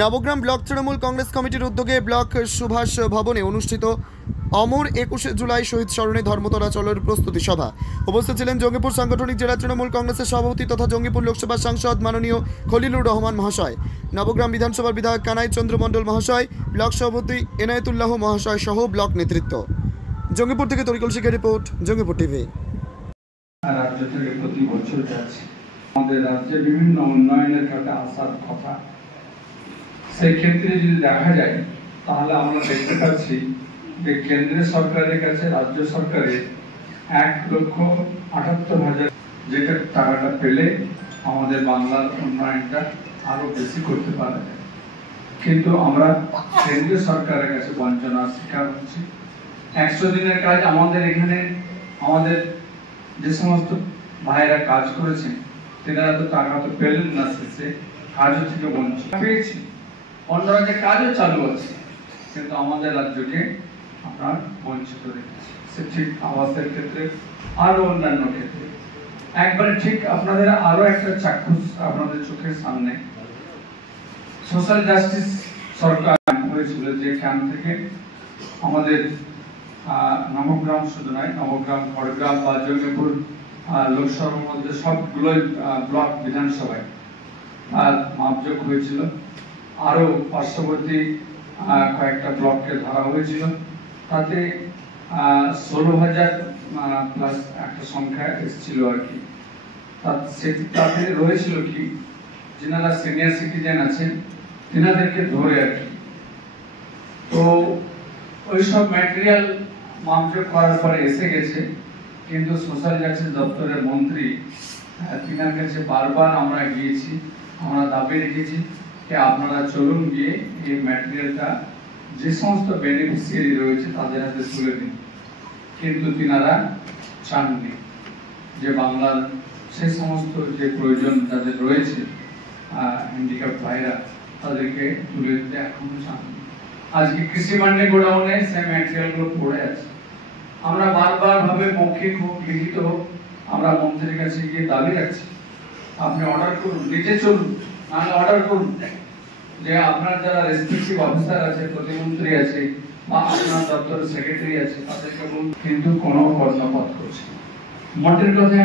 Nabagram block Trinamool Congress কমিটির উদ্যোগে block Subhash ভবনে অনুষ্ঠিত অমর 21 জুলাই শহীদ স্মরণে ধর্মতলা চলোর প্রস্তুতি সভা। উপস্থিত ছিলেন জঙ্গিপুর সাংগঠনিক জেলা তৃণমূল কংগ্রেসের সভাপতি তথা জঙ্গিপুর লোকসভা সাংসদ মাননীয় খলিলুর রহমান মহাশয়, নবগ্রাম বিধানসভার বিধায়ক কানাই চন্দ্র মণ্ডল মহাশয়, ব্লক সভাপতি এনায়েতুল্লাহ মহাশয় সহ ব্লক নেতৃত্ব। জঙ্গিপুর থেকে তরিকুল শেখের রিপোর্ট, জঙ্গিপুর টিভি। রাজ্য থেকে প্রতি বছর যাচ্ছে, আমাদের রাজ্যে বিভিন্ন উন্নয়নের কাছে আসার কথা। সেই ক্ষেত্রে যদি দেখা যায় তাহলে আমরা দেখতে পাচ্ছি যে কেন্দ্রীয় সরকারের কাছে রাজ্য সরকারের 1,78,000 যেটা টাকাটা পেলে আমাদের বাংলার উন্নয়নটা আরো বেশি করতে পারা যায়, কিন্তু আমরা কেন্দ্রীয় সরকারের কাছে বঞ্চনার শিকার হচ্ছি। 100 দিনের কাজ আমাদের এখানে আমাদের যে সমস্ত ভাইরা কাজ করেছেন তেনারা তো টাকা তো পেলেন না, শেষে কাজও থেকে বঞ্চিত পেয়েছি। অন্য রাজ্যে কাজও চালু আছে, কিন্তু আমাদের রাজ্যকে আপনার বঞ্চিত রেখেছে। সে ঠিক আবাসের ক্ষেত্রে আরো অন্যান্য ক্ষেত্রে একবারে ঠিক আপনাদের আরো একটা চাক্ষুষ আপনাদের চোখের সামনে সোশ্যাল জাস্টিস সরকার হয়েছিল, যে ক্যাম্প থেকে আমাদের নবগ্রাম শুধু নয়, নবগ্রাম, খড়গ্রাম বা জঙ্গিপুর লোকসভার মধ্যে সবগুলোই ব্লক বিধানসভায় মাপযোগ হয়েছিল। আরো পার্শ্ববর্তী কয়েকটা ব্লককে ধরা হয়েছিল, তাতে 16,000 প্লাস একটা সংখ্যা এসেছিল আর কি। তাতে রয়েছিল কি, যেনারা সিনিয়র সিটিজেন আছেন তেনাদেরকে ধরে আর কি। তো ওইসব ম্যাটেরিয়াল মাপযোগ করার পরে এসে গেছে, কিন্তু সোশ্যাল জাস্টিস দপ্তরের মন্ত্রী তিনার কাছে বারবার আমরা গিয়েছি, আমরা দাবি রেখেছি যে আপনারা চলুন গিয়ে এই ম্যাটেরিয়ালটা যে সমস্ত বেনিফিশিয়ারি রয়েছে তাদের হাতে তুলে দিন, কিন্তু তিনারা চাননি যে বাংলার সেই সমস্ত যে প্রয়োজন যাদের রয়েছে হ্যান্ডিক্যাপ ভাইরা তাদেরকে তুলে দিতে এখনো চাননি। আজকে কৃষি মান্ডি গোডাউনে সেই ম্যাটেরিয়ালগুলো পড়ে আছে। আমরা বারবার ভাবে মৌখিক হোক লিখিত হোক আমরা মন্ত্রীর কাছে গিয়ে দাবি রাখছি, আপনি অর্ডার করুন, নিজে চলুন, নাহলে অর্ডার করুন যে আপনার যারা রেসপেক্টিভ অফিসার আছে, প্রতিমন্ত্রী আছে বা আপনার দপ্তরের সেক্রেটারি আছে তাদেরকে বলুন, কিন্তু কোনো কর্ণপাত করছে। মোটের কথা